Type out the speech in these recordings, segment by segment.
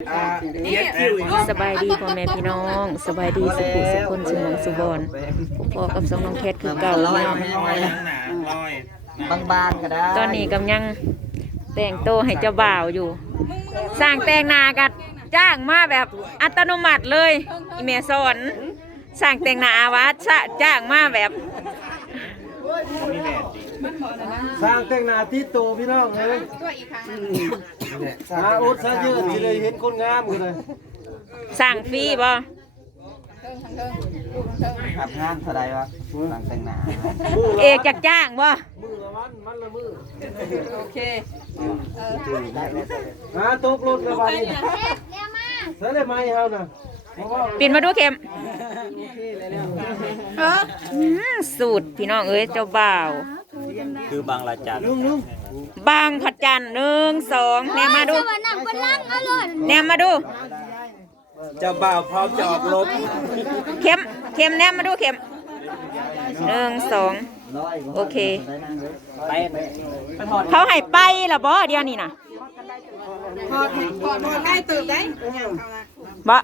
อ่าเอียดคิวอีกสบายดีพ่อแม่พี่น้องสบายดีสุขุสุขคนสมองสุบอนพอกับสองน้องแคทคือเก่าลอยเนาะลอยทั้งหนาลอยบางๆก็ได้ตอนนี้กำยังแต่งโตวให้เจ้าบ่าวอยู่ สร้างแต่งหนากัดจ้างมาแบบอัตโนมัติเลยอีเมสอนสร้างแต่งหนาอาวาสะจ้างมาแบบมีแบบสร้างแต่งหน้าที่โตพี่น้องเลย หาอุดซะเยอะสิเลยเห็นคนงามกันเลยสร้างฟรีบ่ขับงานเท่าไรวะหลังแต่งหน้าเอกจักจ้างบ่มือละวันวันละมือโอเคหาตกรถกันวันนี้เสร็จไหมเฮาน่ะเพราะว่าปิดมาดูเข็มอืมสูตรพี่น้องเอ้ยเจ้าบ่าว คือบางละจันลุงลุง บางพัะจันหนึ่งสองแนมมาดู ว่าน้ำก็ล้างอาเลยแนมมาดูจะบ่าวพร้อมจอบลบเข็มเข็มแนมมาดูเข็มหนึ่งสองโอเค ไปเขาให้ไปหรอบอเดียวนี่นะพอพอพอได้ตื่นได้บ่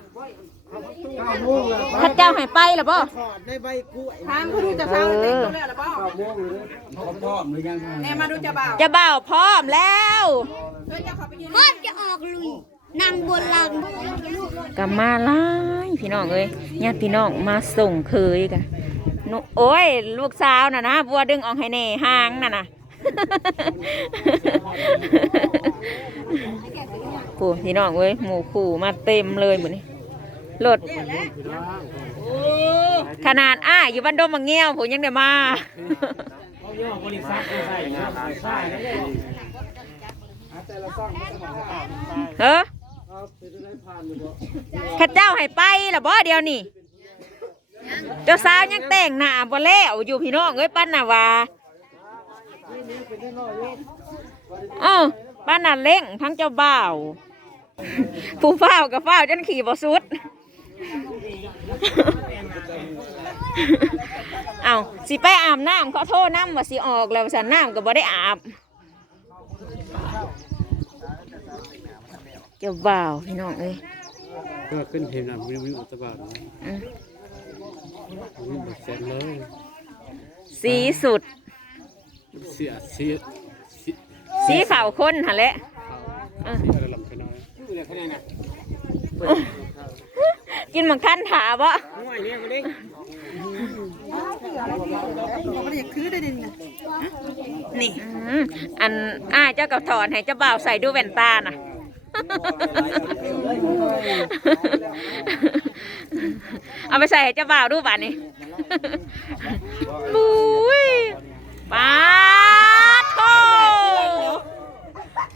ถ้ข้าเจ้าหายไปหรอบ่อดในใบกล้วยทางผู้ดูจะเช้าเด็กแล้วหรอบ่งเลยพร้อมหรือยังแน่มาดูจะเบาจะเบาพร้อมแล้วพร้อจะออกลุยนั่งบนหลังกับมาไล่พี่น้องเอ้ยญาติพี่น้องมาส่งเคยกันนุโอ้ย ลูกสาวน่ะนะบัวดึงออกให้เน่ห่างน่ะนะปู่พี่น้องเว้ยหมูขู่มาเต็มเลยเหมืดนี่ รถขนาดอ้ายอยู่บ้านดมมังเงี้ยวผมยังได้มาเฮ้อครับเป็นได้ผ่านอยู่บ่ข้าเจ้าให้ไปละบ่เดียวนี่ เจ้าสาวยังแต่งหน้าบ่แล้วอยู่พี่น้องเอ้ยปั้นน่ะว่าเออปั้นน่ะเล่งทั้งเจ้าบ่าวผู้เฝ้าวกับเฝ้าวจนขี่บ่สุด เอาสิไปอาบน้ำเขาโทษน้ำว่าสิออกแล้วสันน้ำก็บ่ได้อาบเจ้าบ่าวพี่น้องเอ้ยก็ขึ้นเห็นอะวิววิวอุตบาทอืมวิวแบบเสร็จเลยสีสุด เสียเสียสีขาวข้นหั่นแหละเอออะไรลำไปน้อย กินหมังคันถาบ่นี่อืมอันอ้ายเจ้ากับถอนให้เจ้าบ่าวใส่ดูแว่นตาน่ะเอาไปใส่ให้เจ้าบ่าวดูบ้านนี้บุ้ยปาด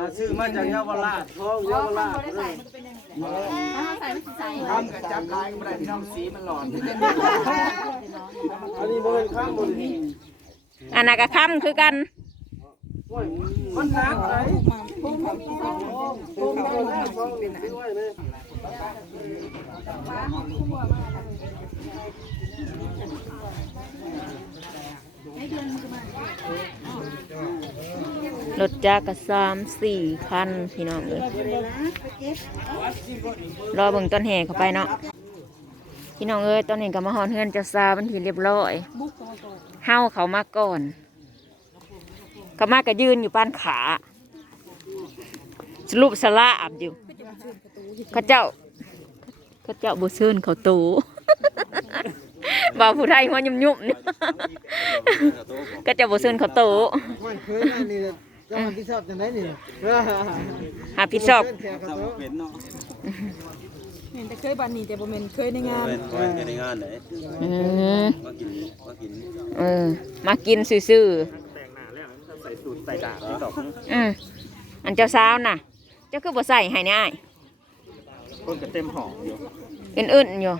อ่าซื้อมาจากเยาวราชท้องเยาวราชทำกับจับลายก็ได้พี่น้องสีมันหลอนอันนี้บ่เป็นข้างบนนี่อันนั้นก็ค่ำคือกันมันนักไหนพุ่มพุ่มพุ่มพุ่มพุ่มด้วยเลย รถจักรสามสี่คันพี่น้องเลยรอเบิ่งต้นแห่เข้าไปเนาะพี่น้องเอ้ยตอนนี้ก็มาหอนเฮือนจะซาบันทีเรียบร้อยเฮาเขามาก่อน เขามาก็ยืนอยู่ป้านขาสรุปสลาอับอยู่เขาเจ้าเขาเจ้าบุเชิญเขาโตบ่าวผู้ไทยหัวยุ่มยุ่มๆนี่ก็จะบุเชิญเขาโต เคยนั่นนี่จะมาพิชอบจังไดนี่หาผิดชอบแขกกับโต๊ะเป็นเนาะเห็นแต่เคยบันนี่แต่บ่แม่นเคยในงานเป็นเป็นในงานไหนอืมมากินมากินเออมากินซื่อใส่สูตรใส่ดาบที่ตอกๆอืมอันเจ้าสาวน่ะ เจ้าคือบ่ใส่ให้ง่ายคนก็เต็มห่ออยู่อื่นๆอยู่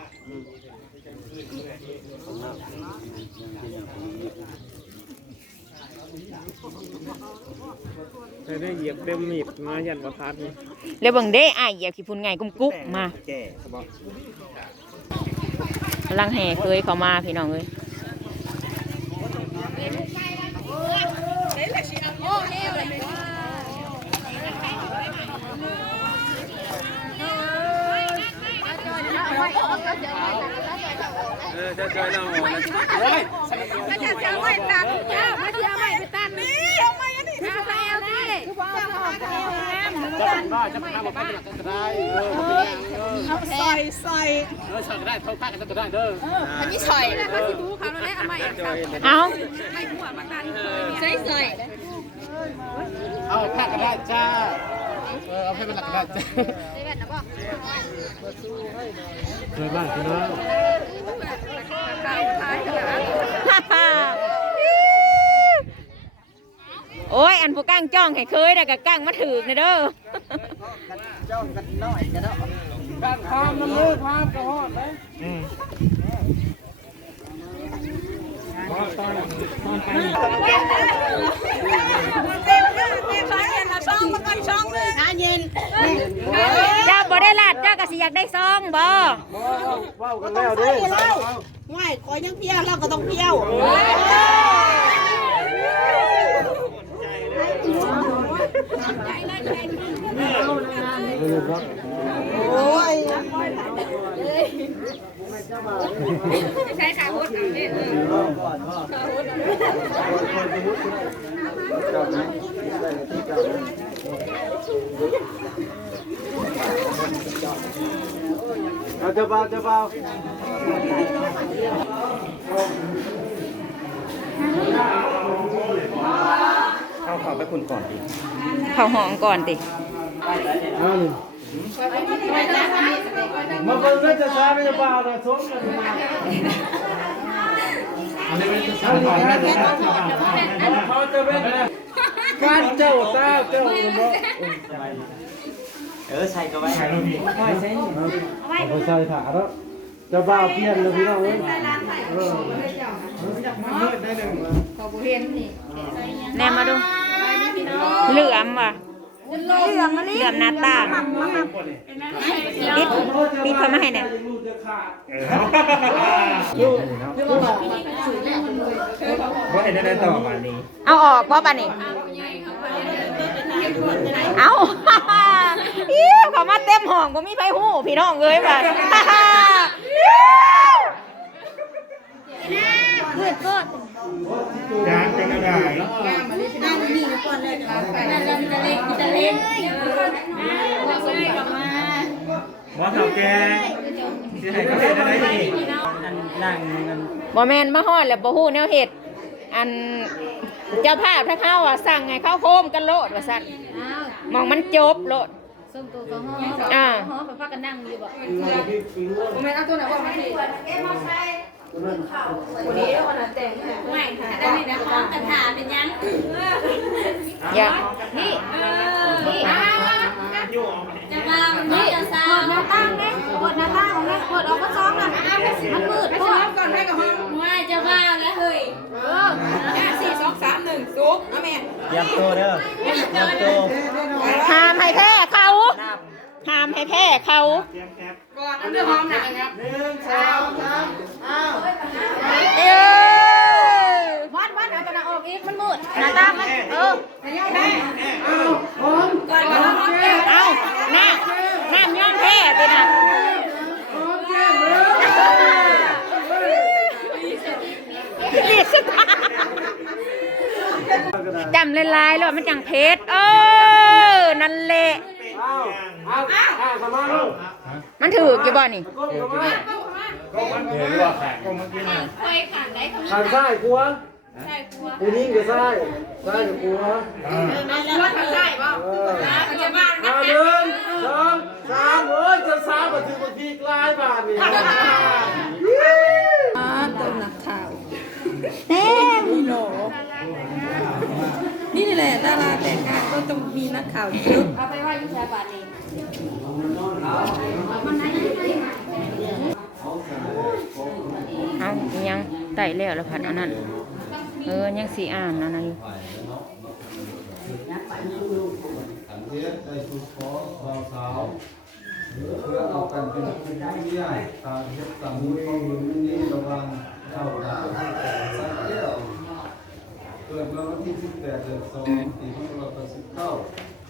แต่ได้เหยียบเต็มมีดมายันประทัดนี่แล้วเบิ่งเด้อ้ายเหยียบขี้พุ่นไงกุ๊กกุ๊กมาแก่เขาบอกกำลังแห่เคยเข้ามาพี่น้องเอ้ย เออจะจอยเรา มาจะเอาไม้ตัดเอามาจะเอาไม้ไปตัดนี่เอาไม้อันนี้เอาไปเอาดิคือบ่เอาเอา เอาจะได้จะทำมาเป็นหลักก็ได้เออเอาใส่ใส่เออสั่งได้เท่าข้ากันก็ได้เด้ออันนี้ใส่แล้วก็สิบูเขาแล้วเอาไม้อันตัดเอาไม่หัวมาตัดใส่ใส่เอาข้าก็ได้จ้าเออเอาให้เป็นหลักก็ได้จ้าเคยบ้างคือเนาะโอ้ย อันผู้กั้งจ้องให้เคยแต่กับกั้งมาถือกนะเด้อ จ้องกันน้อยกันเนาะบ้านพามน้ำมือพามกระหอดเลยอนตอนไปช่องมาก่อนช่องเลยน้าเย็นเจ้าบ่ได้ลาดเจ้าก็สิอยากได้ซองบ่ว้าวกันแล้วเด้อง่ายคอยยังเพี้ยวเราก็ต้องเพี้ยว โอ้ยใช้ขาพุทธนี่ก่อนว่าเอาเจ้าบ่าวเจ้าบ่าวเอาเขาไปคุณก่อนดิเข้าห้องก่อนติเอานี่ มาเบิ่งเด้จะช้าไม่จะบ่าวนะสมกันมาเขาจะเป็นการเจ้าตาเจ้าเออใส่ก็ไว้เอาไปใส่ถาแล้วจะบ่าเปลี่ยนเลยพี่น้องเอ้ยเออแนมมาดูเหลือมว่ะ เหลื่อมเหลื่อมหน้าต่างปิดปิดเข้ามาให้หน่อยว่าเห็นได้ต่อมานี้ เอาออกบ่ป่ะนี่เอาอิ้วเขามาเต็มห้องบ่มีไผฮู้พี่น้องเอ้ยว่ะยางกัน อะไรนั่นนี่ก่อนเลยนั่นเราจะเล็กจะเล็กเราใส่กลับมาว่าเท่าแกสิให้เขาเห็นอะไรนี่นั่งกันบ่แม่นมาฮอดแล้วบ่ฮู้แนวเฮ็ดอันเจ้าภาพถ้าเขาอะสั่งให้เขาโคมกันโลดว่าซั่นมองมันจบโลดส้มตัวก็ห่ออ่าห่อไปพักกันนั่งอยู่บ่ไม่ถ้าได้ไม่นะห้องกระถาเป็นยังอย่าจะมานี่จะซาวหน้าตั้งเนี่ยกดหน้าตั้งเนี่กดออกมาซ้อมกันมันมืดพวกก่อนให้กับห้องไม่จะว่าแล้วเฮ้ยเออสี่สองสามหนึ่งซุปนะแม่ยำตัวเด้อยำตัวห้ามให้แพ้ ห้ามให้แพ้เขาก่อนอันเดอร์หอมนะเออวัดวัดเอาตัวนั้นออกอีกมันมืดหน้าตามันเออก่อนก่อนหอมแก้วเอาหน้าหน้าย้อมแพ้ไปนะรีดสตาร์จำลายๆแล้วมันจังเพชรเออนั่นแหละ มันถือกอยู่บ่นี่ก้มเข้ามาเห็นว่าแขกก็มากินเคยขันได้เขาทางซ้ายกลัวใช่กลัวผู้หญิงก็ซ้ายซ้ายก็กลัววัดทางใต้ป่ะเออปัจจุบันเอาหนึ่งสองสามโอ้ยจะสามมาถึงวันที่กลายบ้าทนี่ต้มนักข่าวเต้มีโหลนี่แหละดาราแต่งงานก็ต้องมีนักข่าวเยอะเอาไปว่ายุ่งแชาบาทเอาอิหยังไต่ แล้วแล้วพัดอันนั้นเออยังสีอ่านนนั้นอยู่อันเพื่อเอากันเป็นคู่เมียตามเฮ็ดตามมุ้ยของมือนี้ระวังเจ้าดาวสักเดียวเกิดมาวันที่18เดือน2ปี2519อาชี